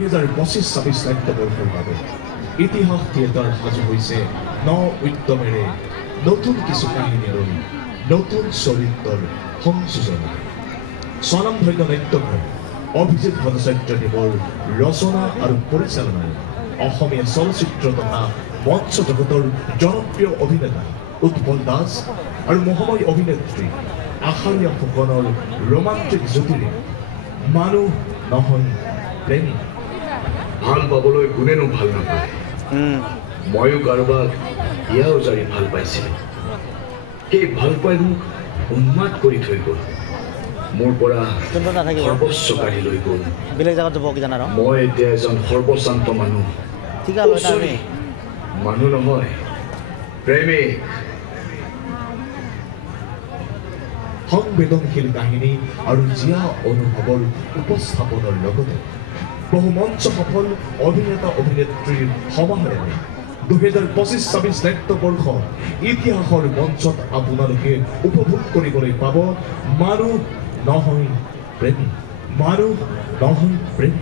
2025-26 নাট্যবৰ্ষৰ বাবে ইতিহাস থিয়েটাৰ সাজু হৈছে ন উদ্যমেৰে নতুন কিছু কাহিনী লৈ নতুন চৰিত্ৰৰ সংযোজনা স্বনামধন্য নাট্যকাৰ অভিজিৎ ভট্টাচাৰ্যদেৱৰ ৰচনা আৰু পৰিচালনাৰে অসমীয়া চলচ্চিত্ৰ তথা মঞ্চ জগতৰ জনপ্ৰিয় অভিনেতা উৎপল দাস আৰু মহাময়ী অভিনেত্ৰী আশাৰিয়া ফুকনৰ ৰোমান্টিক জুটিৰে মানুহ নহয় প্ৰেমী ভাল পাবলৈ কোনেনো ভাল নাপায় ময়ো কাৰোবাক হিয়া উজাৰি ভাল পাইছিলোঁ সেই ভাল পাই মোক উন্মাদ কৰি থৈ গ'ল মোৰ পৰা সৰ্বস্ব কাঢ়ি লৈ গ'ল মই এতিয়া এজন সৰ্বশান্ত মানুহ মানুহ নহয় প্ৰেমিক সংবেদনশীল কাহিনী আৰু জীয়া অনুভৱৰ উপস্থাপনৰ লগতে বহু মঞ্চ সফল অভিনেতা অভিনেত্ৰীৰ সমাহাৰেৰে 2025-26 নাট্যবৰ্ষ ইতিহাসৰ মঞ্চত আপোনালোকে উপভোগ কৰিবলৈ পাব মানুহ নহয় প্ৰেমী মানুহ নহয় প্ৰেমী